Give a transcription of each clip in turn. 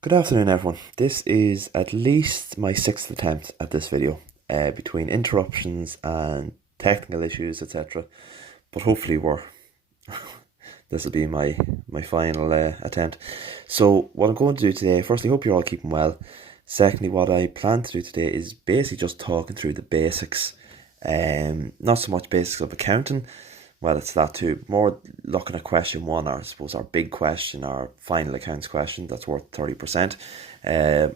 Good afternoon, everyone. This is at least my sixth attempt at this video, between interruptions and technical issues, etc. But hopefully, this will be my final attempt. So, what I'm going to do today, firstly, hope you're all keeping well. Secondly, what I plan to do today is basically just talking through the basics, not so much basics of accounting. Well, it's that too. More looking at question one, or I suppose our big question, our final accounts question, that's worth 30%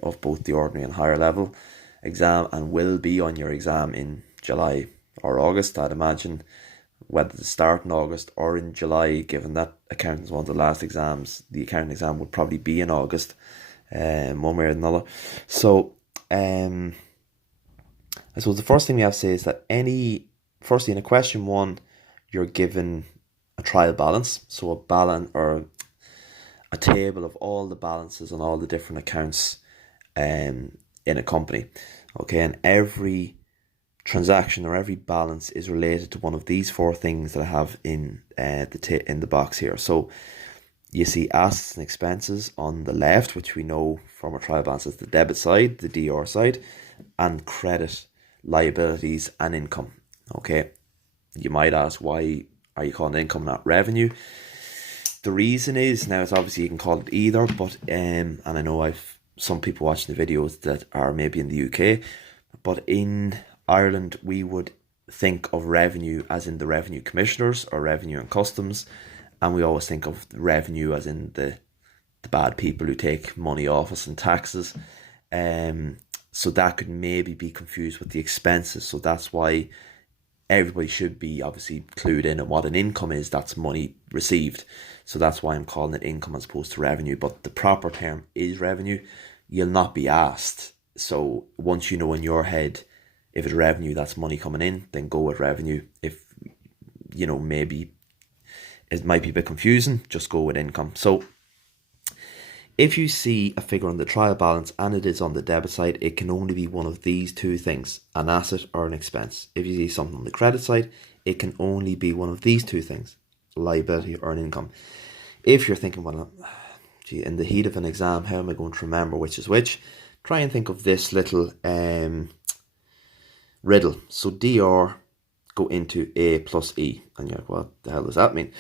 of both the ordinary and higher level exam, and will be on your exam in July or August, I'd imagine. Whether to start in August or in July, given that accounting is one of the last exams, the accounting exam would probably be in August, one way or another. So, I suppose the first thing we have to say is that firstly, in a question one, you're given a trial balance, so a balance or a table of all the balances on all the different accounts in a company. Okay, and every transaction or every balance is related to one of these four things that I have in in the box here. So you see assets and expenses on the left, which we know from our trial balance is the debit side, the DR side, and credit, liabilities, and income. Okay, you might ask, why are you calling it income, not revenue? The reason is, now it's obviously you can call it either, but and I know I've some people watching the videos that are maybe in the UK, but in Ireland we would think of revenue as in the revenue commissioners or revenue and customs, and we always think of revenue as in the bad people who take money off us and taxes. So that could maybe be confused with the expenses. So that's why everybody should be obviously clued in on what an income is. That's money received. So that's why I'm calling it income as opposed to revenue. But the proper term is revenue. You'll not be asked. So once you know in your head, if it's revenue, that's money coming in, then go with revenue. If, maybe it might be a bit confusing, just go with income. So if you see a figure on the trial balance and it is on the debit side, it can only be one of these two things, an asset or an expense. If you see something on the credit side, it can only be one of these two things, a liability or an income. If you're thinking, well, gee, in the heat of an exam, how am I going to remember which is which? Try and think of this little riddle. So DR go into A plus E. And you're like, what the hell does that mean?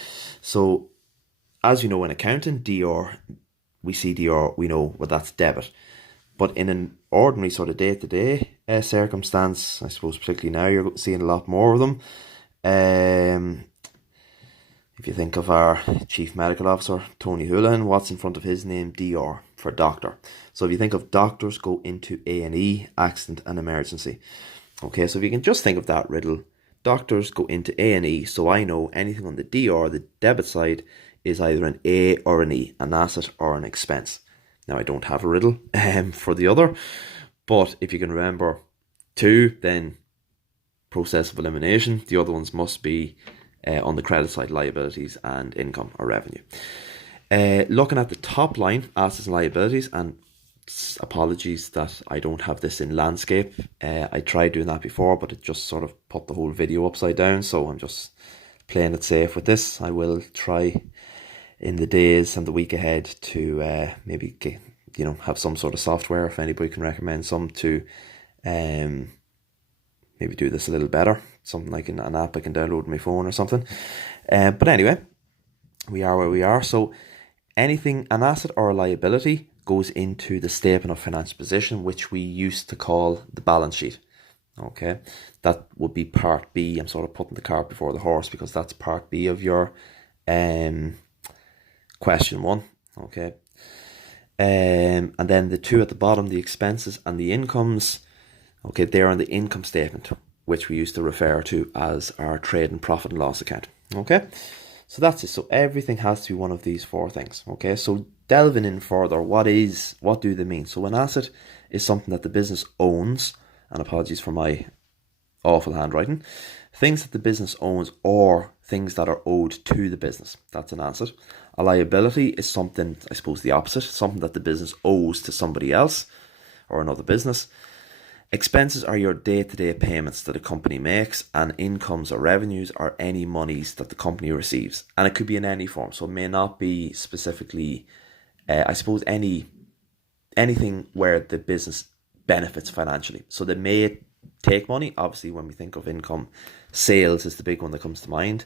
So as you know, in accounting, DR, we see DR, we know, well, that's debit. But in an ordinary sort of day-to-day circumstance, I suppose particularly now you're seeing a lot more of them. If you think of our Chief Medical Officer, Tony Houlihan, what's in front of his name? DR, for doctor. So if you think of doctors, go into A&E, accident and emergency. Okay, so if you can just think of that riddle, doctors go into A&E, so I know anything on the DR, the debit side, is either an A or an E, an asset or an expense. Now, I don't have a riddle for the other, but if you can remember two, then process of elimination. The other ones must be on the credit side, liabilities and income or revenue. Looking at the top line, assets and liabilities, and apologies that I don't have this in landscape. I tried doing that before, but it just sort of put the whole video upside down, so I'm just playing it safe with this. I will try in the days and the week ahead to maybe get, have some sort of software, if anybody can recommend some, to maybe do this a little better, something like an app I can download on my phone or something. But anyway, we are where we are. So anything, an asset or a liability, goes into the statement of financial position, which we used to call the balance sheet. Okay, that would be part B. I'm sort of putting the cart before the horse because that's part B of your question one. Okay, and then the two at the bottom, the expenses and the incomes. Okay, they're on the income statement, which we used to refer to as our trade and profit and loss account. Okay, so that's it. So everything has to be one of these four things. Okay, so delving in further, what do they mean? So an asset is something that the business owns, and apologies for my awful handwriting, things that the business owns or things that are owed to the business. That's an asset. A liability is something, I suppose the opposite, something that the business owes to somebody else or another business. Expenses are your day-to-day payments that a company makes, and incomes or revenues are any monies that the company receives. And it could be in any form, so it may not be specifically, I suppose, any anything where the business benefits financially. So they may take money. Obviously, when we think of income, sales is the big one that comes to mind,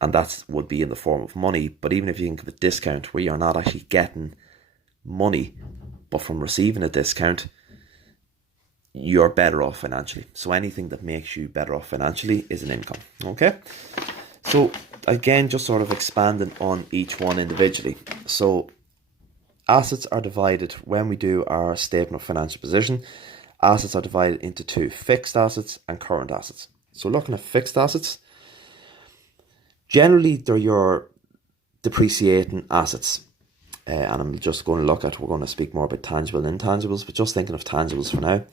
and that would be in the form of money. But even if you think of a discount where you're not actually getting money, but from receiving a discount, you're better off financially. So anything that makes you better off financially is an income. Okay, so again, just sort of expanding on each one individually. So assets are divided, when we do our statement of financial position, assets are divided into two: fixed assets and current assets. So looking at fixed assets, generally they're your depreciating assets. And I'm just going to we're going to speak more about tangible and intangibles, but just thinking of tangibles for now.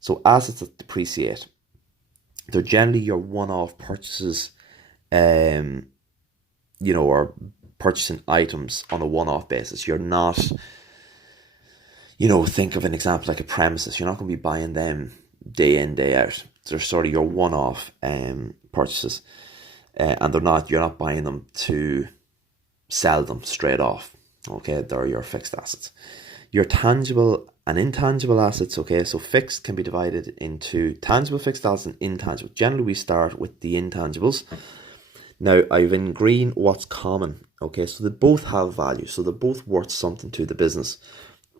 So assets that depreciate, they're generally your one-off purchases, or purchasing items on a one-off basis. You're not, think of an example like a premises. You're not going to be buying them day in, day out. They're sort of your one-off purchases, and you're not buying them to sell them straight off. Okay, they're your fixed assets. Your tangible and intangible assets, okay, so fixed can be divided into tangible fixed assets and intangible. Generally, we start with the intangibles. Now, I've in green what's common, okay, so they both have value, so they're both worth something to the business,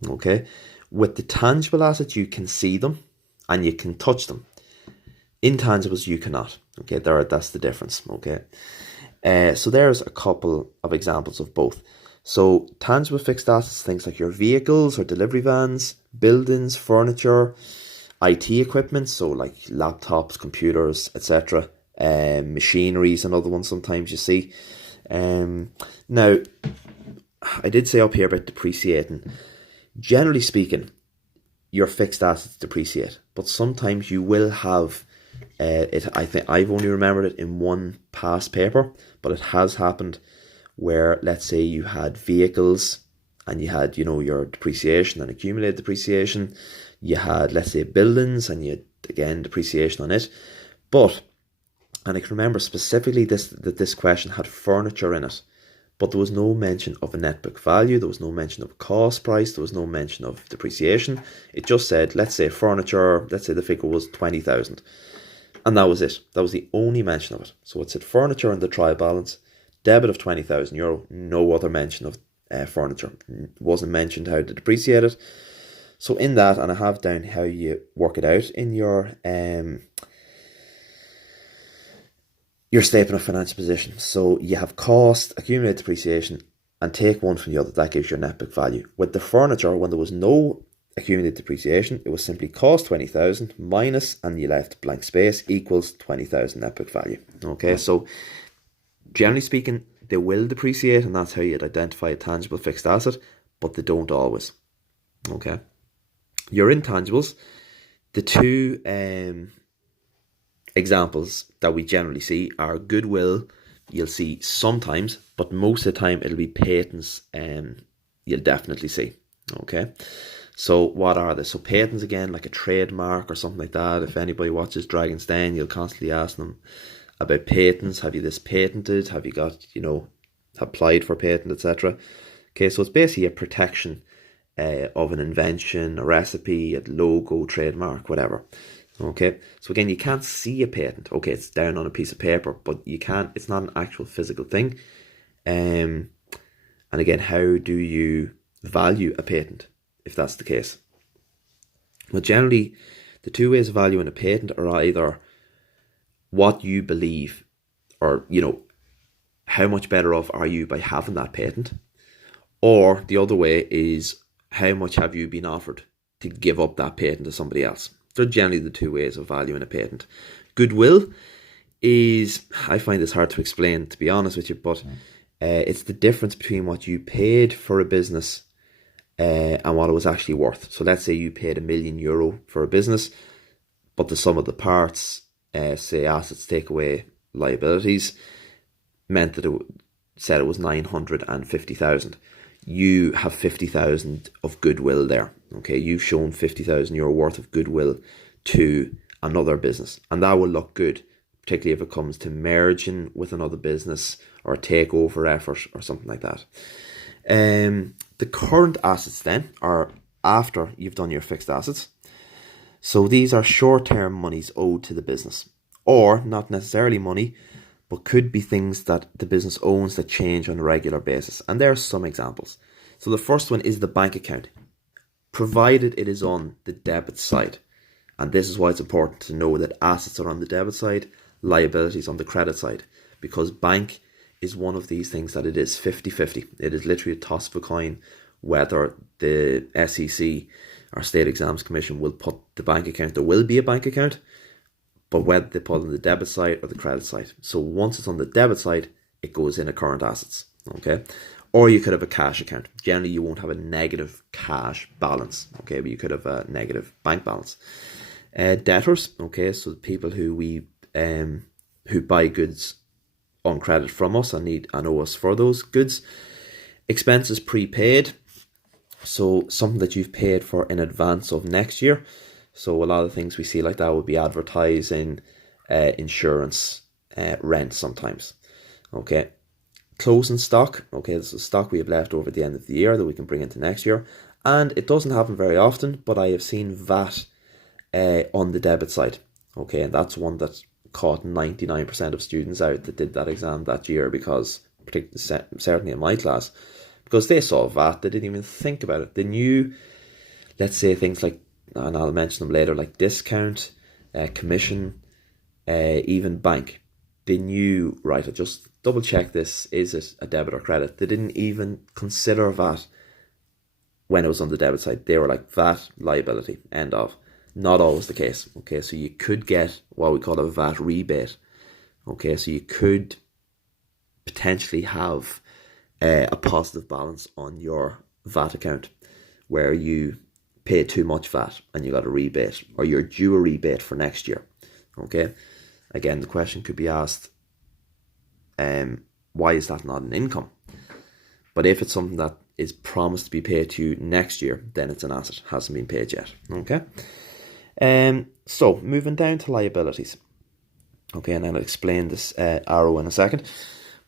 okay. With the tangible assets, you can see them and you can touch them. Intangibles, you cannot, okay, that's the difference, okay. So there's a couple of examples of both. So tangible fixed assets, things like your vehicles or delivery vans, buildings, furniture, IT equipment, so like laptops, computers, etc. Machinery is another one sometimes you see. Now, I did say up here about depreciating. Generally speaking, your fixed assets depreciate, but sometimes you will have it. I think I've only remembered it in one past paper, but it has happened where, let's say, you had vehicles and you had, your depreciation and accumulated depreciation. You had, let's say, buildings and you had, again, depreciation on it. And I can remember specifically that this question had furniture in it, but there was no mention of a net book value. There was no mention of cost price. There was no mention of depreciation. It just said, let's say furniture, let's say the figure was 20,000. And that was it. That was the only mention of it. So it said furniture in the trial balance, debit of €20,000, no other mention of furniture. It wasn't mentioned how to depreciate it. So in that, and I have down how you work it out in your statement of financial position. So you have cost, accumulated depreciation, and take one from the other. That gives your net book value. With the furniture, when there was no accumulated depreciation, it was simply cost 20,000 minus, and you left blank space, equals 20,000 net book value. Okay, so generally speaking, they will depreciate, and that's how you'd identify a tangible fixed asset, but they don't always. Okay. Your intangibles, the two examples that we generally see are goodwill. You'll see sometimes, but most of the time it'll be patents, you'll definitely see. Okay. So what are they? So patents, again, like a trademark or something like that. If anybody watches Dragon's Den, you'll constantly ask them about patents. Have you this patented? Have you got, applied for patent, etc. Okay, so it's basically a protection of an invention, a recipe, a logo, trademark, whatever. Okay, so again, you can't see a patent. Okay, it's down on a piece of paper, but it's not an actual physical thing. And again, how do you value a patent if that's the case? Well, generally, the two ways of valuing a patent are either what you believe, or how much better off are you by having that patent, or the other way is how much have you been offered to give up that patent to somebody else. They're generally the two ways of valuing a patent. Goodwill is, I find this hard to explain, to be honest with you, but it's the difference between what you paid for a business and what it was actually worth. So let's say you paid €1 million for a business, but the sum of the parts, say assets take away liabilities, meant that it was 950,000. You have 50,000 of goodwill there. Okay, you've shown 50,000 euro worth of goodwill to another business, and that will look good, particularly if it comes to merging with another business or a takeover effort or something like that. The current assets then are after you've done your fixed assets. So these are short-term monies owed to the business, or not necessarily money, but could be things that the business owns that change on a regular basis. And there are some examples. So the first one is the bank account, provided it is on the debit side. And this is why it's important to know that assets are on the debit side, liabilities on the credit side, because bank is one of these things that it is 50-50. It is literally a toss of a coin whether the SEC or State Exams Commission will put the bank account. There will be a bank account, but whether they put it on the debit side or the credit side. So once it's on the debit side, it goes into current assets, okay? Or you could have a cash account. Generally, you won't have a negative cash balance, okay? But you could have a negative bank balance. Debtors, okay? So the people who buy goods on credit from us and owe us for those goods. Expenses prepaid. So something that you've paid for in advance of next year. So a lot of things we see like that would be advertising, insurance, rent sometimes. Okay. Closing stock. Okay, this is stock we have left over at the end of the year that we can bring into next year. And it doesn't happen very often, but I have seen VAT on the debit side. Okay, and that's one that caught 99% of students out that did that exam that year, because certainly in my class, because they saw VAT, they didn't even think about it. They knew, let's say, things like, and I'll mention them later, like discount, commission, even bank. They knew, right, I just double check this, is it a debit or credit? They didn't even consider VAT when it was on the debit side. They were like, VAT, liability, end of. Not always the case, okay? So you could get what we call a VAT rebate, okay? So you could potentially have a positive balance on your VAT account where you pay too much VAT and you got a rebate, or you're due a rebate for next year, okay? Again, the question could be asked, why is that not an income? But if it's something that is promised to be paid to you next year, then it's an asset, hasn't been paid yet, okay? So moving down to liabilities, okay, and I'll explain this arrow in a second.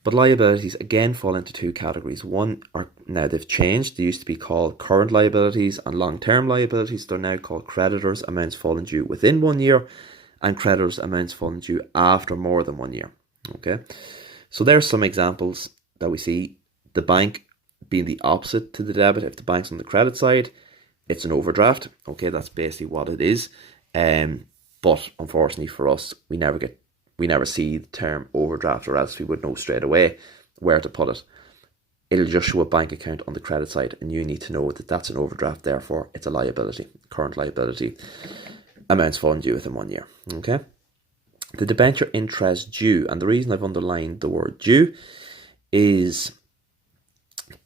But liabilities again fall into two categories. One are, now they've changed. They used to be called current liabilities and long-term liabilities. They're now called creditors, amounts falling due within 1 year, and creditors, amounts falling due after more than 1 year. Okay, so there's some examples that we see. The bank being the opposite to the debit. If the bank's on the credit side, it's an overdraft. Okay, that's basically what it is. But unfortunately for us, we never see the term overdraft, or else we would know straight away where to put it. It'll just show a bank account on the credit side, and you need to know that that's an overdraft, therefore it's a liability, current liability, amounts falling due within 1 year. Okay. The debenture interest due, and the reason I've underlined the word due is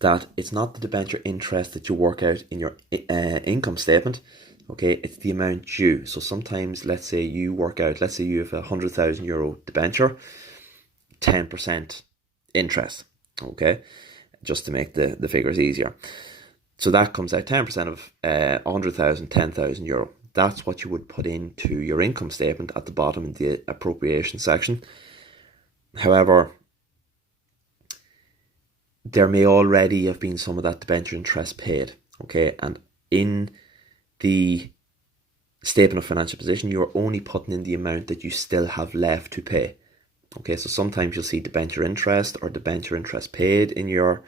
that it's not the debenture interest that you work out in your income statement. Okay, it's the amount due. So sometimes, let's say you have a €100,000 debenture, 10% interest. Okay, just to make the figures easier. So that comes out 10% of 100,000, €10,000. That's what you would put into your income statement at the bottom in the appropriation section. However, there may already have been some of that debenture interest paid. Okay, and in the statement of financial position, you're only putting in the amount that you still have left to pay. Okay, so sometimes you'll see debenture interest or debenture interest paid in your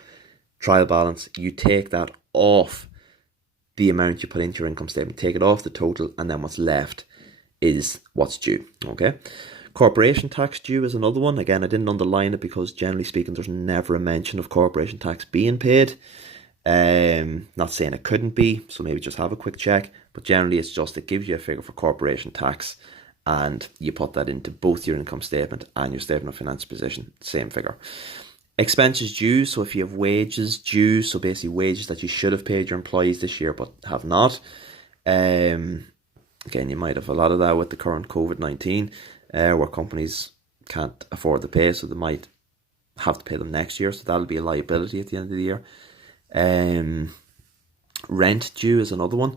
trial balance. You take that off the amount you put into your income statement, take it off the total, and then what's left is what's due. Okay, corporation tax due is another one. Again, I didn't underline it because generally speaking, there's never a mention of corporation tax being paid. Not saying it couldn't be, so maybe just have a quick check, but generally it's just, it gives you a figure for corporation tax and you put that into both your income statement and your statement of financial position, same figure. Expenses due, so if you have wages due, so basically wages that you should have paid your employees this year but have not. Again, you might have a lot of that with the current COVID-19, where companies can't afford to pay, so they might have to pay them next year, so that'll be a liability at the end of the year. Rent due is another one.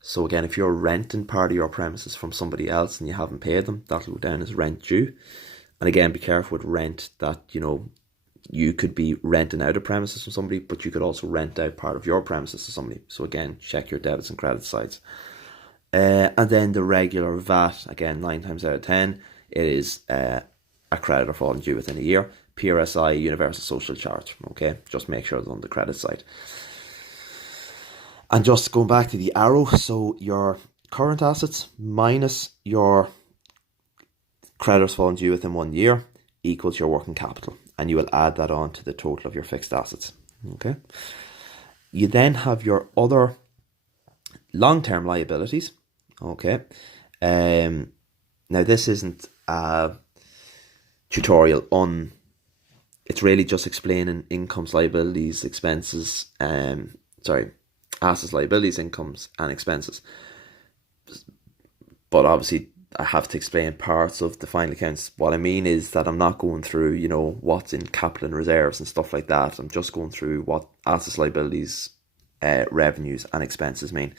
So again, if you're renting part of your premises from somebody else and you haven't paid them, that'll go down as rent due. And again, be careful with rent that, you could be renting out a premises from somebody, but you could also rent out part of your premises to somebody. So again, check your debits and credit sides. And then the regular VAT, again, 9 times out of 10, it is a creditor falling due within a year. PRSI, Universal Social Charge. Okay, just make sure it's on the credit side. And just going back to the arrow, so your current assets minus your creditors falling due within 1 year equals your working capital. And you will add that on to the total of your fixed assets. Okay. You then have your other long-term liabilities. Okay. Now this isn't a tutorial on, it's really just explaining incomes, liabilities, expenses, assets, liabilities, incomes and expenses. But obviously I have to explain parts of the final accounts. What I mean is that I'm not going through, what's in capital and reserves and stuff like that. I'm just going through what assets, liabilities, revenues and expenses mean.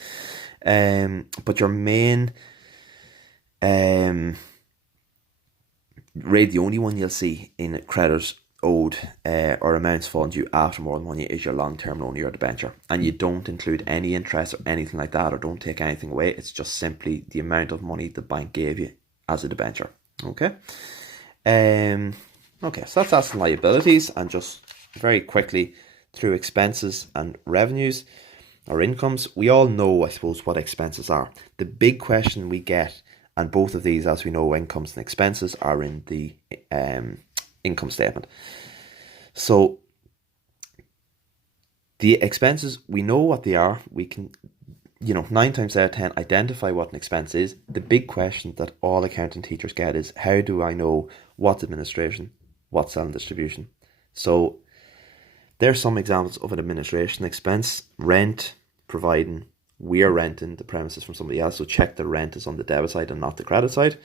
But your main, really the only one you'll see in creditors owed or amounts falling due after more than 1 year is your long-term loan or your debenture. And you don't include any interest or anything like that, or don't take anything away. It's just simply the amount of money the bank gave you as a debenture. Okay. Okay, so that's assets and liabilities. And just very quickly through expenses and revenues or incomes, we all know, I suppose, what expenses are. The big question we get, and both of these, as we know, incomes and expenses, are in the income statement. So the expenses, we know what they are. We can, 9 times out of 10, identify what an expense is. The big question that all accounting teachers get is, how do I know what's administration, what's selling distribution? So there's some examples of an administration expense. Rent, providing we are renting the premises from somebody else. So check the rent is on the debit side and not the credit side.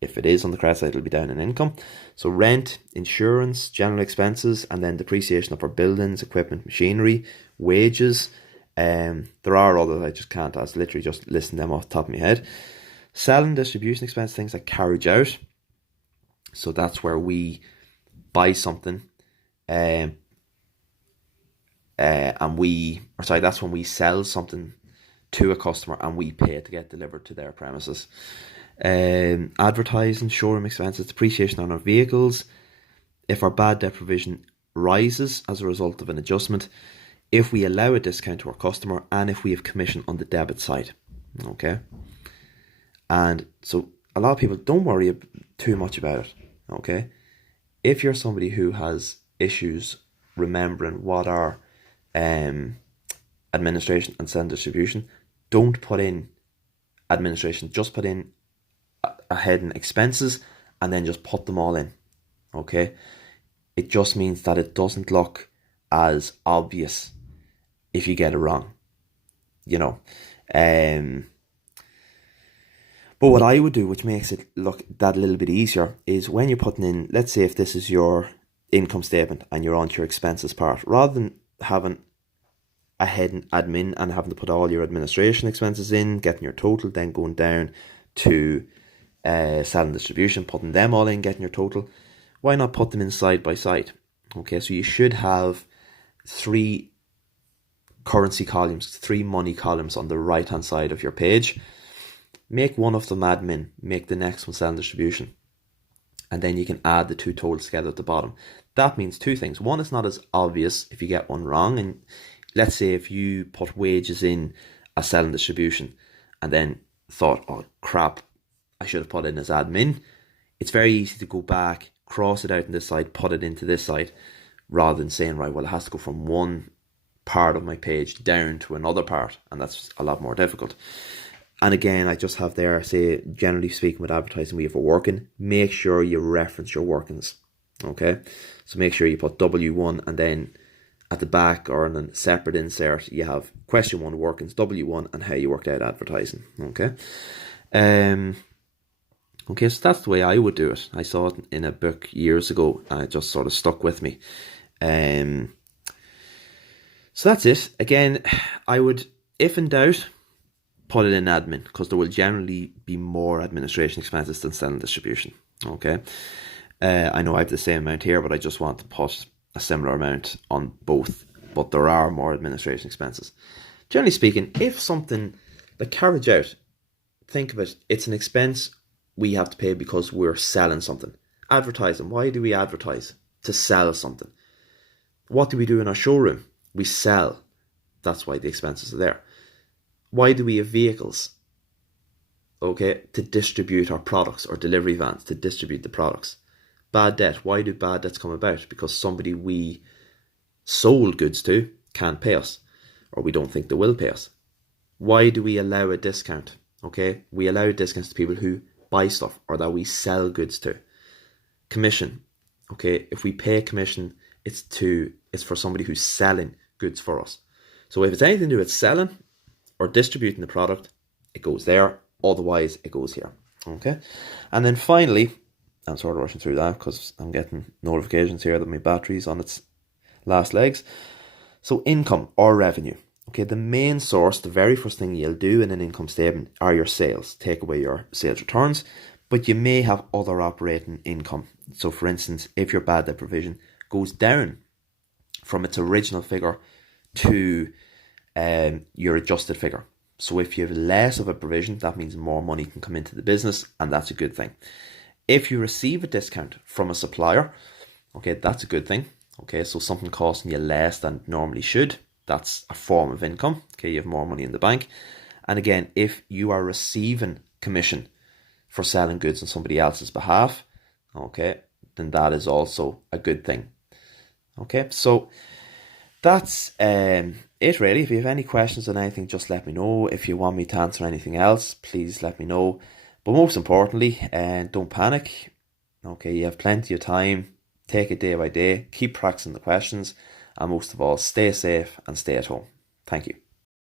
If it is on the credit side, it'll be down in income. So rent, insurance, general expenses, and then depreciation of our buildings, equipment, machinery, wages. There are others, I just can't. I was literally just listing them off the top of my head. Selling, distribution expense, things like carriage out. So that's where we buy something, that's when we sell something to a customer and we pay it to get delivered to their premises. Advertising, showroom expenses, depreciation on our vehicles, if our bad debt provision rises as a result of an adjustment, if we allow a discount to our customer, and if we have commission on the debit side. Okay. And so a lot of people don't worry too much about it. Okay. If you're somebody who has issues remembering what are administration and selling distribution, don't put in administration, just put in a heading expenses and then just put them all in. Okay. It just means that it doesn't look as obvious if you get it wrong, but what I would do, which makes it look that little bit easier, is when you're putting in, let's say if this is your income statement and you're on to your expenses part, rather than having a heading admin and having to put all your administration expenses in, getting your total, then going down to selling distribution, putting them all in, getting your total, why not put them in side by side? Okay, so you should have 3 currency columns, 3 money columns on the right hand side of your page. Make one of them admin, make the next one selling distribution, and then you can add the 2 totals together at the bottom. That means 2 things. One, it's not as obvious if you get one wrong. And let's say if you put wages in as selling distribution and then thought, oh crap, I should have put it in as admin. It's very easy to go back, cross it out on this side, put it into this side, rather than saying, right, well, it has to go from one part of my page down to another part, and that's a lot more difficult. And again, I just have there, say, generally speaking with advertising, we have a working, make sure you reference your workings. Okay, so make sure you put W1 and then at the back or in a separate insert you have question 1 workings, W1, and how you worked out advertising. Okay. Okay, so that's the way I would do it. I saw it in a book years ago and it just sort of stuck with me. So that's it. Again, I would, if in doubt, put it in admin, because there will generally be more administration expenses than selling distribution. Okay. I know I have the same amount here, but I just want to put a similar amount on both, but there are more administration expenses. Generally speaking, if something like carriage out, think of it, it's an expense we have to pay because we're selling something. Advertising, why do we advertise? To sell something. What do we do in our showroom? We sell. That's why the expenses are there. Why do we have vehicles? Okay, to distribute our products, or delivery vans to distribute the products. Bad debt, why do bad debts come about? Because somebody we sold goods to can't pay us, or we don't think they will pay us. Why do we allow a discount? Okay, we allow discounts to people who buy stuff or that we sell goods to. Commission, okay, if we pay commission, it's for somebody who's selling goods for us. So if it's anything to do with selling or distributing the product, it goes there. Otherwise, it goes here. Okay, and then finally, I'm sort of rushing through that because I'm getting notifications here that my battery's on its last legs. So income or revenue. Okay, the main source, the very first thing you'll do in an income statement are your sales. Take away your sales returns, but you may have other operating income. So for instance, if your bad debt provision goes down from its original figure to your adjusted figure. So if you have less of a provision, that means more money can come into the business, and that's a good thing. If you receive a discount from a supplier, okay, that's a good thing. Okay, so something costing you less than it normally should, that's a form of income. Okay, you have more money in the bank. And again, if you are receiving commission for selling goods on somebody else's behalf, okay, then that is also a good thing. Okay, so that's it really. If you have any questions on anything, just let me know. If you want me to answer anything else, please let me know. But most importantly, don't panic. Okay, you have plenty of time. Take it day by day. Keep practicing the questions. And most of all, stay safe and stay at home. Thank you.